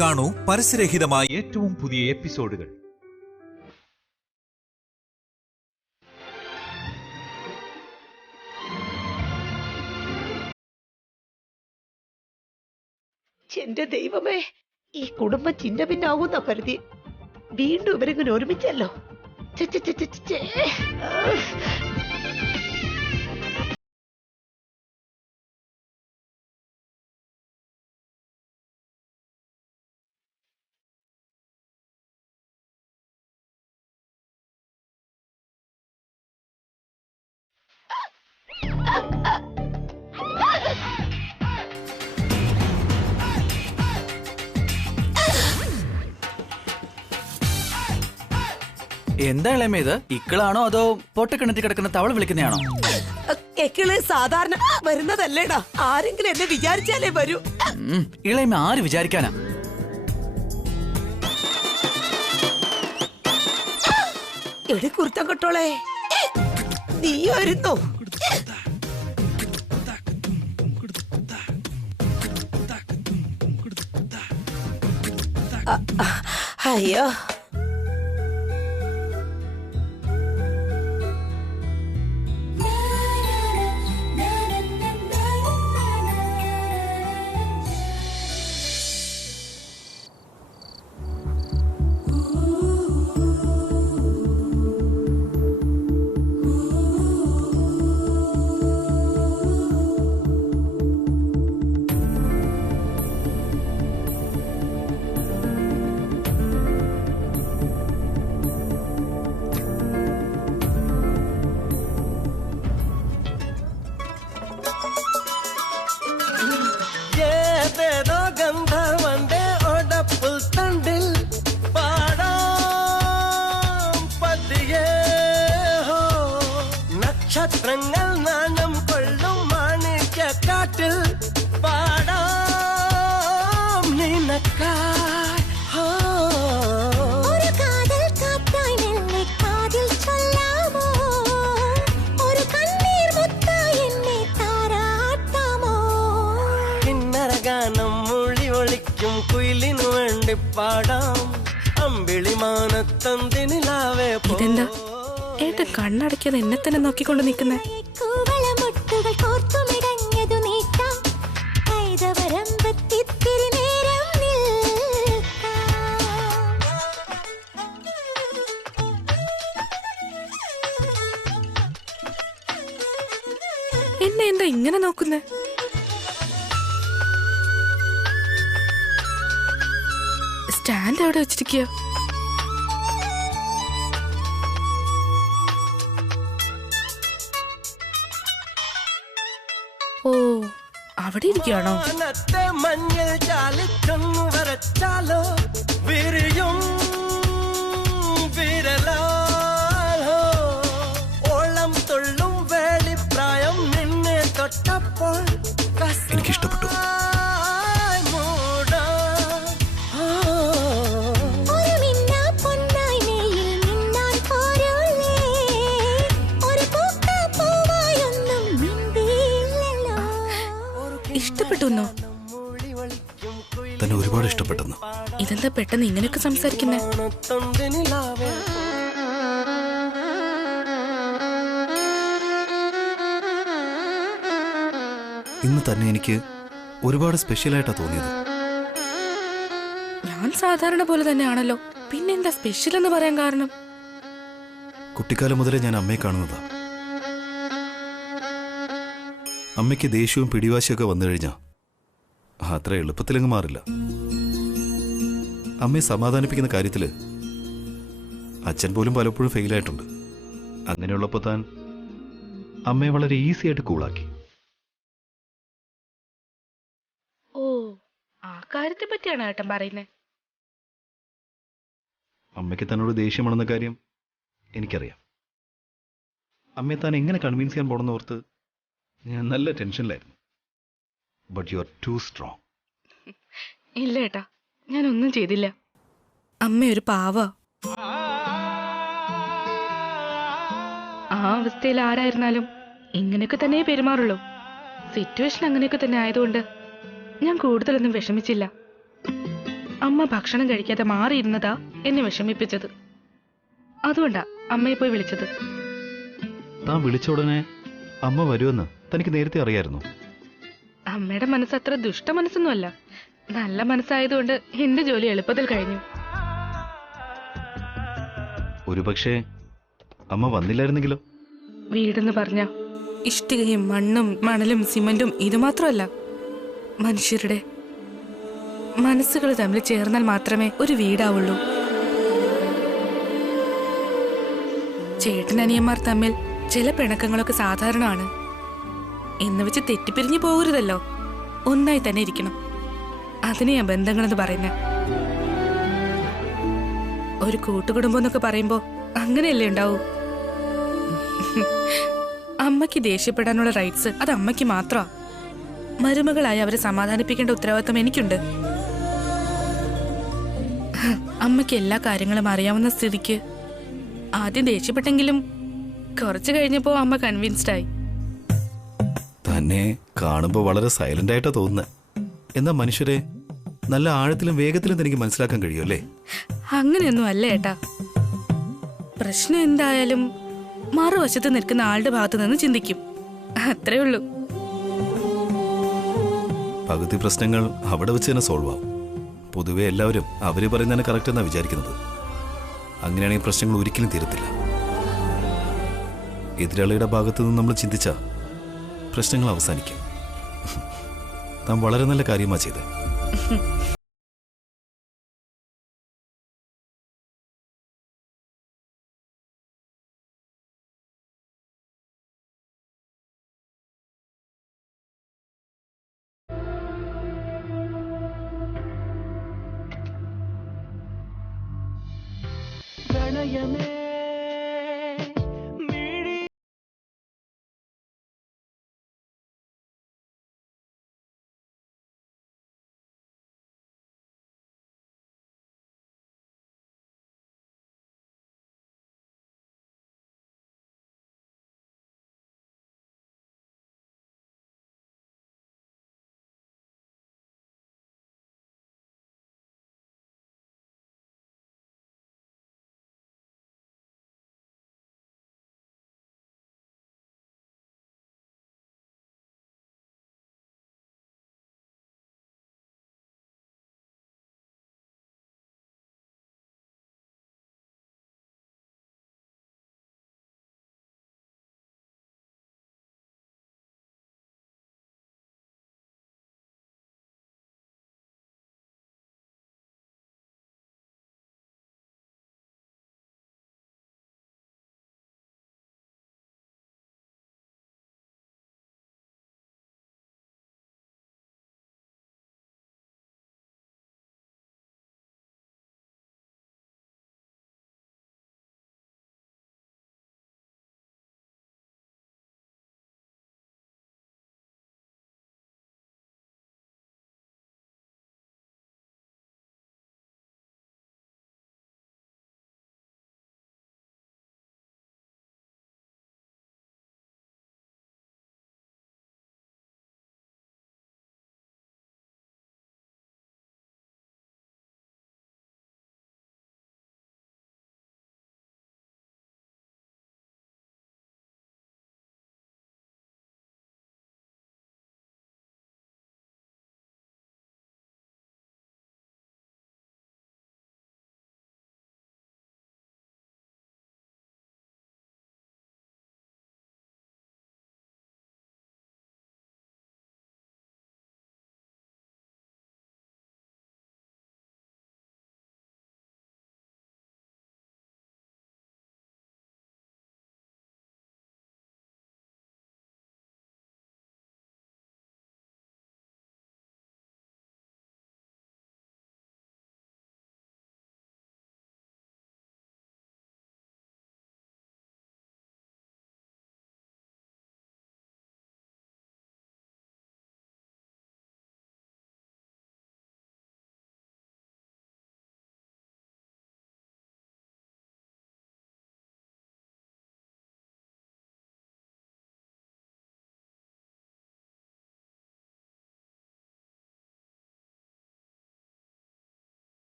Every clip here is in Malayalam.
കാണൂ പരസ്യരഹിതമായ ഏറ്റവും പുതിയ എപ്പിസോഡുകൾ. എന്റെ ദൈവമേ, ഈ കുടുംബം ചിന്ന ഭിന്നാവൂന്ന കരുതി വീണ്ടും ഇവരിങ്ങനെ ഒരുമിച്ചല്ലോ. എന്താ ഇളയമേ ഇത്? ഇക്കളാണോ അതോ പൊട്ടക്കിണറ്റി കിടക്കുന്ന തവള വിളിക്കുന്നതാണോ? എക്കിള് സാധാരണ വരുന്നതല്ലേടാ, ആരെങ്കിലും എന്നെ വിചാരിച്ചാലേ വരൂ. ഇളയമ ആര് വിചാരിക്കാനാ? എടി കുർത്തം കെട്ടോളെ, നീ വരുന്നോ? അയ്യോ, നക്ഷത്രങ്ങൾ നാണം കൊള്ളും മാണിക്യക്കാട്ടിൽ പാടാം നിനക്കായി. ഒരു കാതൽ കാറ്റായി മെല്ലെ കാതിൽ ചൊല്ലാമോ, ഒരു കണ്ണീർ മുത്തായി എന്നെ താരാട്ടാമോ. കിന്നരഗാനം മൊഴി ഒളിക്കും കുയിലിനു വേണ്ടി പാടാം അമ്പിളിമാനത്തന്തിനിലാവേ. ഇതെന്താ ഏട്ടൻ കണ്ണടക്കിയത് എന്നെ തന്നെ നോക്കിക്കൊണ്ട് നിൽക്കുന്നേ? കൂവളമുട്ടുകൾ കോർത്തുമിടഞ്ഞതു നീക്കാം, കൈതവരമ്പത്തിത്തിരി നേരം എന്നെ എന്താ ഇങ്ങനെ നോക്കുന്നേ? സ്റ്റാൻഡ് അവിടെ വെച്ചിരിക്കുക. ഓ, അവിടെ ഇരിക്കുകയാണോ? മഞ്ഞൾ ചാലിച്ചൊന്നു വരച്ചാലോ വിരിയും വിരലാലോ. ഓളം തുള്ളും വേളിപ്രായം നിന്നെ തൊട്ടപ്പോൾ എനിക്കിഷ്ടപ്പെട്ടു. ഇഷ്ടപ്പെട്ടുന്നോ? തന്നെ ഒരുപാട് ഇഷ്ടപ്പെട്ടെന്ന്. ഇതെന്താ പെട്ടെന്ന് ഇങ്ങനെയൊക്കെ സംസാരിക്കുന്നേ? ഇന്ന് തന്നെ എനിക്ക് ഒരുപാട് സ്പെഷ്യലായിട്ടാ തോന്നിയത്. ഞാൻ സാധാരണ പോലെ തന്നെയാണല്ലോ, പിന്നെന്താ സ്പെഷ്യൽ എന്ന് പറയാൻ കാരണം? കുട്ടിക്കാലം മുതലേ ഞാൻ അമ്മയെ കാണുന്നതാ. അമ്മയ്ക്ക് ദേഷ്യവും പിടിവാശിയൊക്കെ വന്നു കഴിഞ്ഞാ അത്ര എളുപ്പത്തിലങ്ങ് മാറില്ല. അമ്മയെ സമാധാനിപ്പിക്കുന്ന കാര്യത്തില് അച്ഛൻ പോലും പലപ്പോഴും ഫെയിലായിട്ടുണ്ട്. അങ്ങനെയുള്ളപ്പോൾ താൻ അമ്മയെ വളരെ ഈസി ആയിട്ട് കൂളാക്കി. ഓ, ആ കാര്യത്തെ പറ്റിയാണ് ഏട്ടൻ പറയുന്നത്. അമ്മയ്ക്ക് തന്നോട് ദേഷ്യമാണെന്ന കാര്യം എനിക്കറിയാം. അമ്മയെ താൻ എങ്ങനെ കൺവിൻസ് ചെയ്യാൻ പോണെന്ന് ഓർത്ത് ഞാൻ നല്ല ടെൻഷനിലായിരുന്നു. But you are too strong. ഇല്ല ഏട്ടാ, ഞാനൊന്നും ചെയ്തില്ല. അമ്മയൊരു പാവ. ആ അവസ്ഥയിൽ ആരായിരുന്നാലും ഇങ്ങനെയൊക്കെ തന്നെ പെരുമാറുള്ളൂ. സിറ്റുവേഷൻ അങ്ങനെയൊക്കെ തന്നെ ആയതുകൊണ്ട് ഞാൻ കൂടുതലൊന്നും വിഷമിച്ചില്ല. അമ്മ ഭക്ഷണം കഴിക്കാതെ മാറിയിരുന്നതാ എന്നെ വിഷമിപ്പിച്ചത്. അതുകൊണ്ടാ അമ്മയെ പോയി വിളിച്ചത്. താൻ വിളിച്ച ഉടനെ അമ്മ വരുമെന്ന് തനിക്ക് നേരത്തെ അറിയായിരുന്നു? അമ്മയുടെ മനസ്സ് അത്ര ദുഷ്ട മനസ്സൊന്നുമല്ല. നല്ല മനസ്സായതുകൊണ്ട് എന്റെ ജോലി എളുപ്പത്തിൽ കഴിഞ്ഞു. ഒരുപക്ഷെ അമ്മ വന്നില്ലായിരുന്നെങ്കിലോ? വീടെന്ന് പറഞ്ഞ ഇഷ്ടികയും മണ്ണും മണലും സിമന്റും ഇതുമാത്രമല്ല, മനുഷ്യരുടെ മനസ്സുകൾ തമ്മിൽ ചേർന്നാൽ മാത്രമേ ഒരു വീടാവുള്ളൂ. ചേട്ടനനിയന്മാർ തമ്മിൽ ചില പിണക്കങ്ങളൊക്കെ സാധാരണമാണ്. എന്ന് വെച്ച് തെറ്റിപ്പിരിഞ്ഞു പോകരുതല്ലോ. ഒന്നായി തന്നെ ഇരിക്കണം. അതിനെയാ ബന്ധങ്ങളെന്ന് പറയുന്നത്. ഒരു കൂട്ടുകുടുംബം എന്നൊക്കെ പറയുമ്പോ അങ്ങനെയല്ലേ ഉണ്ടാവൂ. അമ്മയ്ക്ക് ദേഷ്യപ്പെടാനുള്ള റൈറ്റ്സ് അത് അമ്മയ്ക്ക് മാത്രമാ. മരുമകളായി അവരെ സമാധാനിപ്പിക്കേണ്ട ഉത്തരവാദിത്വം എനിക്കുണ്ട്. അമ്മയ്ക്ക് എല്ലാ കാര്യങ്ങളും അറിയാവുന്ന സ്ഥിതിക്ക് ആദ്യം ദേഷ്യപ്പെട്ടെങ്കിലും കുറച്ചു കഴിഞ്ഞപ്പോ അമ്മ കൺവിൻസ്ഡ് ആയി. തന്നെ കാണുമ്പോൾ വളരെ സൈലന്റ് ആയിട്ടാ തോന്നുന്നത്. എന്നാ മനുഷ്യരെ നല്ല ആഴത്തിലും വേഗത്തിലും എനിക്ക് മനസ്സിലാക്കാൻ കഴിയുമല്ലേ? അങ്ങനെയൊന്നും അല്ല ഏട്ടാ. പ്രശ്നം എന്തായാലും മറുവശത്ത് നിൽക്കുന്ന ആളുടെ ഭാഗത്ത് നിന്ന് ചിന്തിക്കും, അത്രേ ഉള്ളൂ. പകുതി പ്രശ്നങ്ങൾ അവിടെ വെച്ച് തന്നെ സോൾവ് ആവും. പൊതുവെ എല്ലാവരും അവര് പറയുന്നതാണ് കറക്റ്റ് എന്നാ വിചാരിക്കുന്നത്. അങ്ങനെയാണെങ്കിൽ പ്രശ്നങ്ങൾ ഒരിക്കലും തീരത്തില്ല. എതിരാളിയുടെ ഭാഗത്തു നിന്ന് നമ്മൾ ചിന്തിച്ചാ പ്രശ്നങ്ങൾ അവസാനിക്കും. താൻ വളരെ നല്ല കാര്യമാ ചെയ്തത്.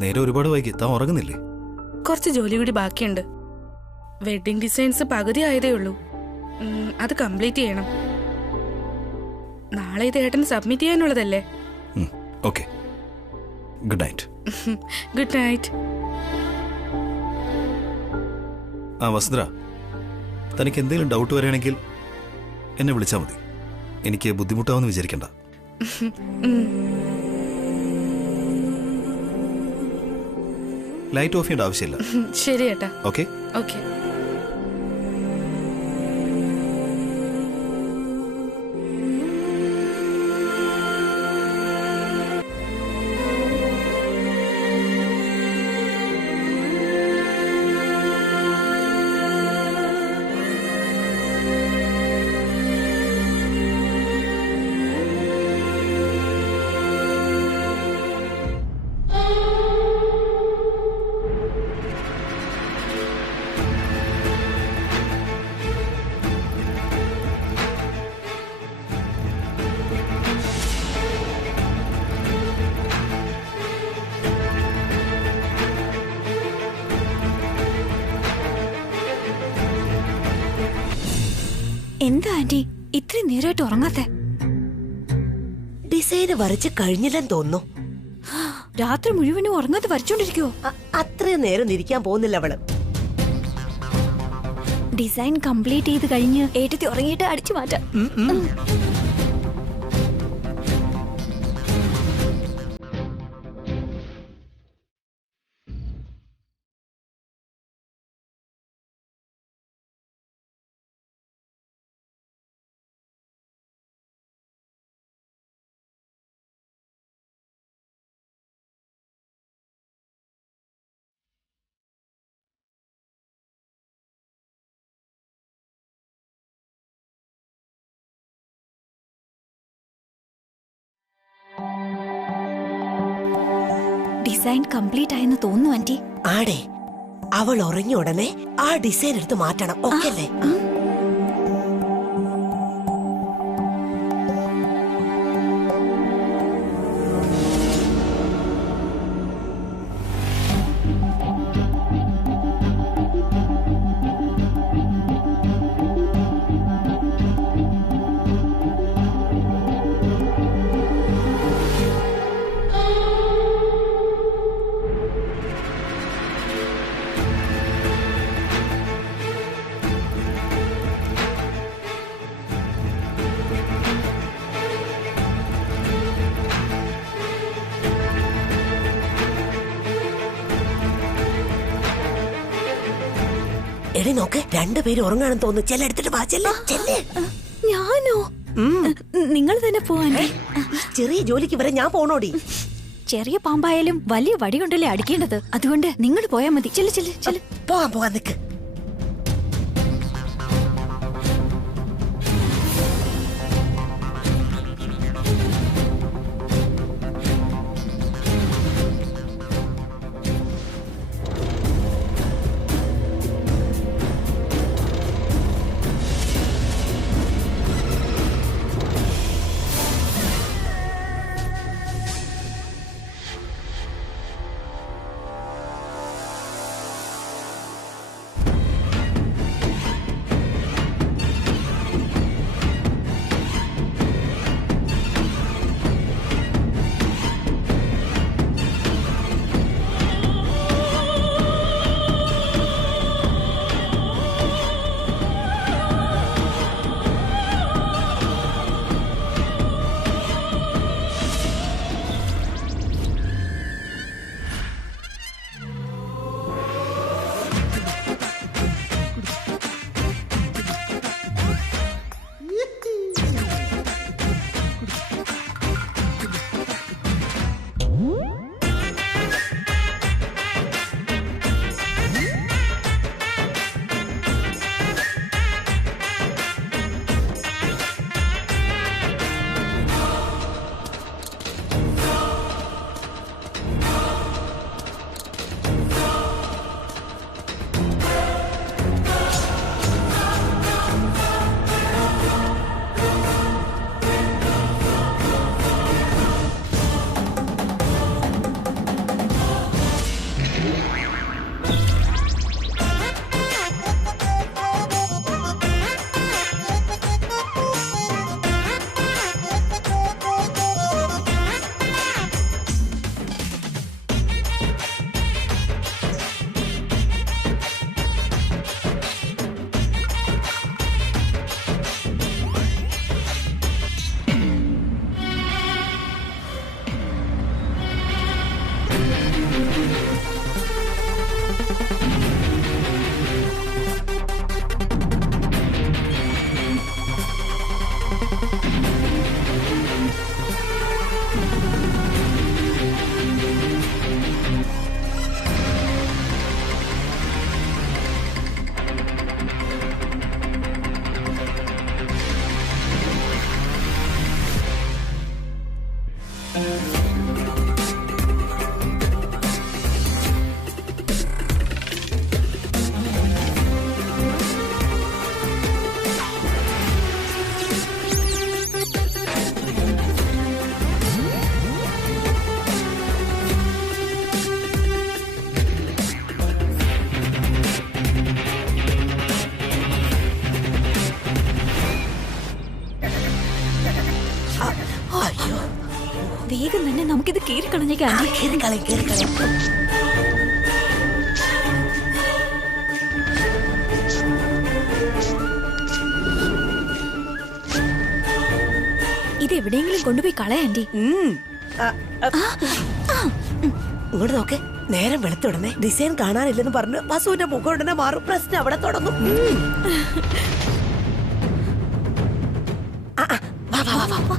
നേരെ ഒരുപാട് വൈകി. താൻ ഉറങ്ങുന്നില്ലേ? കുറച്ച് ജോലി കൂടി ബാക്കിയുണ്ട്. വെഡിങ് ഡിസൈൻസ് പകുതി ആയതേ ഉള്ളൂ. അത് കംപ്ലീറ്റ് ചെയ്യണം. നാളെ ഇത് ഏട്ടന് സബ്മിറ്റ് ചെയ്യാനുള്ളതല്ലേ? Okay, good night. Good night. ആ വസുന്ധര, തനിക്ക് എന്തെങ്കിലും ഡൗട്ട് വരികയാണെങ്കിൽ എന്നെ വിളിച്ചാൽ മതി. എനിക്ക് ബുദ്ധിമുട്ടാവെന്ന് വിചാരിക്കണ്ട. ലൈറ്റ് ഓഫ് ചെയ്യേണ്ട ആവശ്യമില്ല. ശരി ഏട്ടാ. Okay okay. എന്താ ആന്റി ഇത്രയും നേരമായിട്ട് ഉറങ്ങാത്തെ? ഡിസൈന് വരച്ച് കഴിഞ്ഞില്ലെന്ന് തോന്നുന്നു. രാത്രി മുഴുവനും ഉറങ്ങാതെ വരച്ചോണ്ടിരിക്കുവോ? അത്രയും നേരം ഇരിക്കാൻ പോകുന്നില്ല അവള്. ഡിസൈൻ കംപ്ലീറ്റ് ചെയ്ത് കഴിഞ്ഞ് ഏട്ടത്തി ഉറങ്ങിയിട്ട് അടിച്ചു മാറ്റാം. ഡിസൈൻ കംപ്ലീറ്റ് ആയെന്ന് തോന്നുന്നു ആന്റി. ആടേ, അവൾ ഉറങ്ങിയ ഉടനെ ആ ഡിസൈൻ എടുത്ത് മാറ്റണം. ഓക്കെ അല്ലേ? എടി നോക്ക്, രണ്ടുപേരും ഉറങ്ങാണെന്ന് തോന്നുന്നു. ചെല്ല എടുത്തിട്ട് വാ. ചെല്ലേ. ഞാനോ? നിങ്ങൾ തന്നെ പോവാനേ. ചെറിയ ജോലിക്ക് വരെ ഞാൻ പോണോടി. ചെറിയ പാമ്പായാലും വലിയ വടി കൊണ്ടല്ലേ അടിക്കേണ്ടത്. അതുകൊണ്ട് നിങ്ങൾ പോയാൽ മതി. ചെല്ലു ചെല്ലു ചെല്ലു. പോവാൻ നിക്ക്. നമുക്കിത് കീറി കളഞ്ഞേക്കാം ആന്റി. കേറിക്കളയും. ഇത് എവിടെയെങ്കിലും കൊണ്ടുപോയി കളയാ ആന്റി. ഇങ്ങോട്ട് നോക്ക്. നേരം വെളുത്തുടനെ ഡിസൈൻ കാണാനില്ലെന്ന് പറഞ്ഞു വസുവിന്റെ മുഖം ഉടനെ മാറും. പ്രശ്നം അവിടെ തുടങ്ങും. വാ വാ വാ വാ.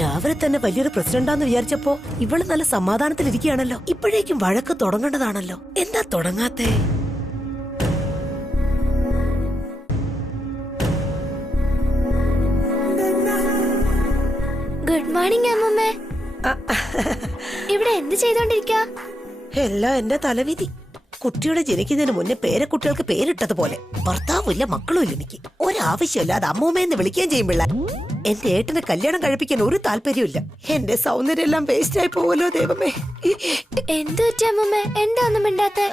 രാവിലെ തന്നെ വലിയൊരു പ്രസിഡന്റാന്ന് വിചാരിച്ചപ്പോ ഇവള് നല്ല സമാധാനത്തിലിരിക്കുകയാണല്ലോ. ഇപ്പോഴേക്കും വഴക്ക് തുടങ്ങേണ്ടതാണല്ലോ. എന്താ തുടങ്ങാത്തേ? Good morning അമ്മമ്മേ. ഇവിടെ എന്ത് ചെയ്തോണ്ടിരിക്ക? എല്ലാം എന്റെ തലവിധി. കുട്ടിയുടെ ജനിക്കുന്നതിന് മുന്നേ പേരക്കുട്ടികൾക്ക് പേരിട്ടതുപോലെ ഭർത്താവില്ല മക്കളും ഇല്ല. എനിക്ക് ഒരാവശ്യമില്ലാതെ അമ്മൂമ്മയെന്ന് വിളിക്കുകയും ചെയ്യും പിള്ള. എന്റെ ഏട്ടനെ കല്യാണം കഴിപ്പിക്കാൻ ഒരു താല്പര്യമില്ല. എന്റെ സൗന്ദര്യം എല്ലാം വേസ്റ്റ് ആയി പോവല്ലോ ദൈവമേ. എന്ത് പറ്റി അമ്മമ്മേ? എന്താ ഒന്നും മിണ്ടാത്തെ?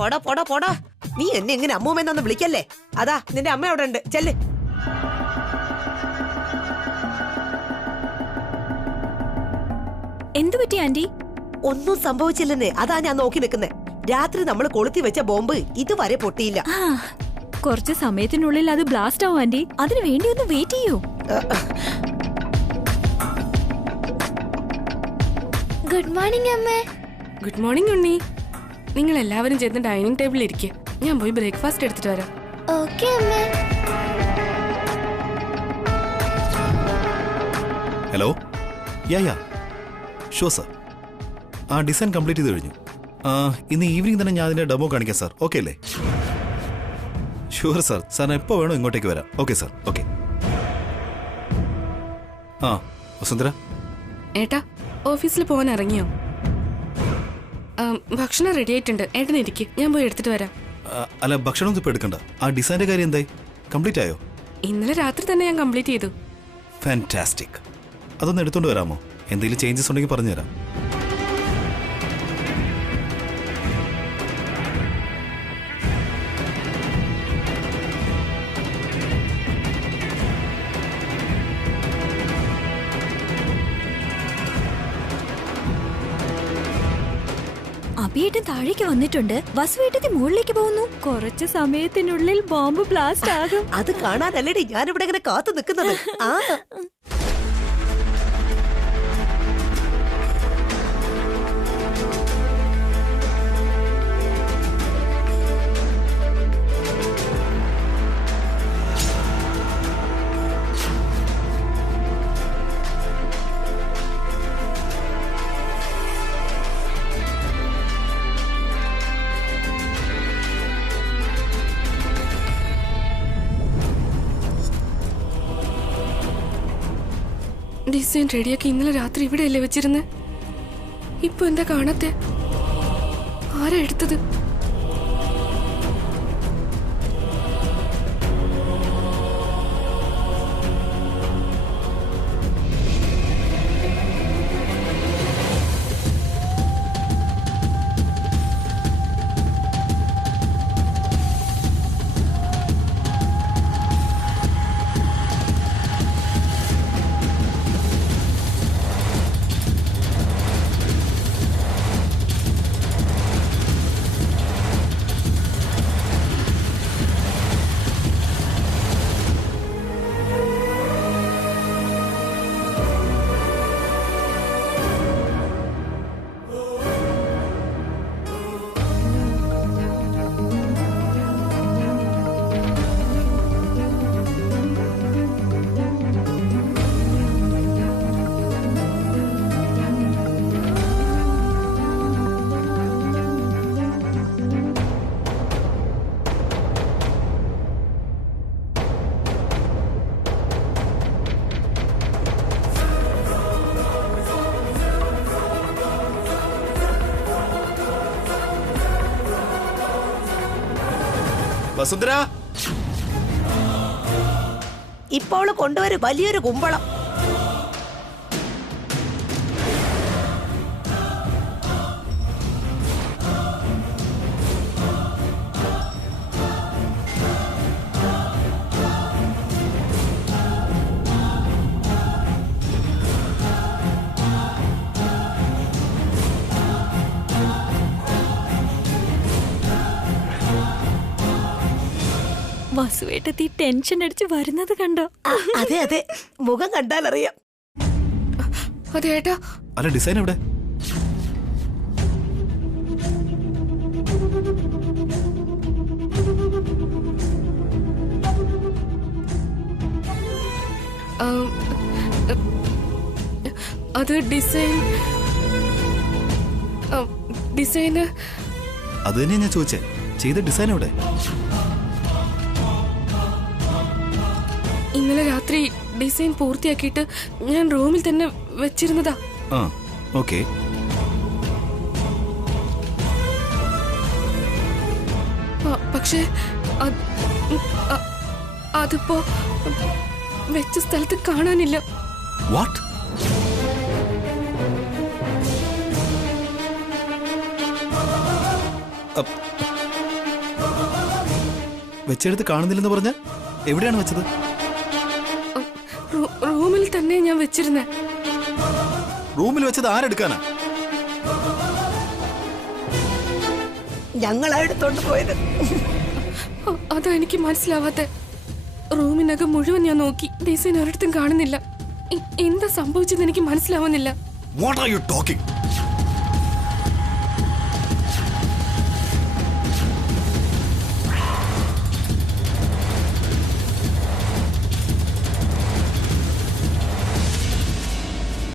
പോടാ പോടാ പോടാ. നീ എന്നെ ഇങ്ങനെ അമ്മൂമ്മയെന്നൊന്നും വിളിക്കല്ലേ. അതാ നിന്റെ അമ്മ അവിടെ ഉണ്ട്. ചെല്ല്. എന്ത് പറ്റി ആന്റി? ഒന്നും സംഭവിച്ചില്ലെന്നേ. അതാ ഞാൻ നോക്കി നിൽക്കുന്നേ. രാത്രി നമ്മൾ കൊളുത്തി വെച്ച ബോംബ് ഇതുവരെ പൊട്ടിയില്ല. കുറച്ച് സമയത്തിനുള്ളിൽ അത് ബ്ലാസ്റ്റ് ആവും ആന്റി. അതിനു വേണ്ടി ഒന്ന് വെയിറ്റ് ചെയ്യൂ. ഗുഡ് മോർണിംഗ് അമ്മേ. ഗുഡ് മോർണിംഗ് ഉണ്ണി. നിങ്ങൾ എല്ലാവരും ചേർന്ന് ഡൈനിങ് ടേബിളിൽ ഇരിക്കുക. ഞാൻ പോയി ബ്രേക്ക്ഫാസ്റ്റ് എടുത്തിട്ട് വരാം. ഓക്കേ അമ്മേ. ഹലോ. Yeah sure sir. ആ ഡിസൈൻ കംപ്ലീറ്റ് ചെയ്ത് കഴിഞ്ഞു. ഇന്ന് ഈവനിങ് തന്നെ ഞാൻ അതിൻ്റെ ഡെമോ കാണിക്കാം സാർ. ഓക്കെ അല്ലേ? Sure sir. സാറിന് എപ്പോൾ വേണോ ഇങ്ങോട്ടേക്ക് വരാം. Okay sir. ഓക്കെ. ആ വസുന്ധര. ഏട്ടാ ഓഫീസിൽ പോകാൻ ഇറങ്ങിയോ? ഭക്ഷണം റെഡി ആയിട്ടുണ്ട്. ഏട്ടൻ ഇരിക്കും, ഞാൻ പോയി എടുത്തിട്ട് വരാം. അല്ല ഭക്ഷണമൊന്നും ഇപ്പോൾ എടുക്കണ്ട. ആ ഡിസൈൻ്റെ കാര്യം എന്തായി? കംപ്ലീറ്റ് ആയോ? ഇന്നലെ രാത്രി തന്നെ ഞാൻ കംപ്ലീറ്റ് ചെയ്തു. ഫാന്റാസ്റ്റിക്. അതൊന്ന് എടുത്തുകൊണ്ട് വരാമോ? എന്തെങ്കിലും ചേഞ്ചസ് ഉണ്ടെങ്കിൽ പറഞ്ഞുതരാം. അഭിയേട്ടൻ താഴേക്ക് വന്നിട്ടുണ്ട്. വസുവേട്ടത്തി മുകളിലേക്ക് പോകുന്നു. കുറച്ച് സമയത്തിനുള്ളിൽ ബോംബ് ബ്ലാസ്റ്റ് ആകും. അത് കാണാനല്ലേടി ഞാനിവിടെ ഇങ്ങനെ കാത്തു നിൽക്കുന്നത്. ആ ഡിസൈൻ റെഡിയാക്കി ഇന്നലെ രാത്രി ഇവിടെയല്ലേ വെച്ചിരുന്നേ? ഇപ്പൊ എന്താ കാണാത്തെ? ആരാ എടുത്തത്? വസുന്ധര. ഇപ്പോൾ കൊണ്ടുവരും വലിയൊരു കുമ്പളം. വസുവേട്ടത്തി ടെൻഷൻ അടിച്ച് വരുന്നത് കണ്ടോ? അതെ അതെ, മുഖം കണ്ടാലറിയാം. അതെ ഏട്ടാ. അല്ല, ഡിസൈൻ എവിടെ? അത് ഡിസൈന് അത് തന്നെയാ ഞാൻ ചോദിച്ചേ, ചെയ്ത ഡിസൈൻ എവിടെ? ഇന്നലെ രാത്രി ഡിസൈൻ പൂർത്തിയാക്കിയിട്ട് ഞാൻ റൂമിൽ തന്നെ വെച്ചിരുന്നതാ. ആ, ഓക്കെ. പക്ഷേ അതിപ്പോ വെച്ച സ്ഥലത്ത് കാണാനില്ല. വാട്ട്? വെച്ചെടുത്ത് കാണുന്നില്ലെന്ന് പറഞ്ഞ എവിടെയാണ് വെച്ചത്? റൂമിൽ തന്നെ ഞാൻ വെച്ചിരുന്നേ. റൂമിൽ വെച്ചത് ആരെടുക്കാനാ? ഞങ്ങളാ എടുത്തോണ്ട് പോയത്. അതാ എനിക്ക് മനസ്സിലാവാത്തെ. റൂമിനകം മുഴുവൻ ഞാൻ നോക്കി, ഡിസൈൻ ഒരിടത്തും കാണുന്നില്ല. എന്താ സംഭവിച്ചെന്ന് എനിക്ക് മനസ്സിലാവുന്നില്ല. What are you talking?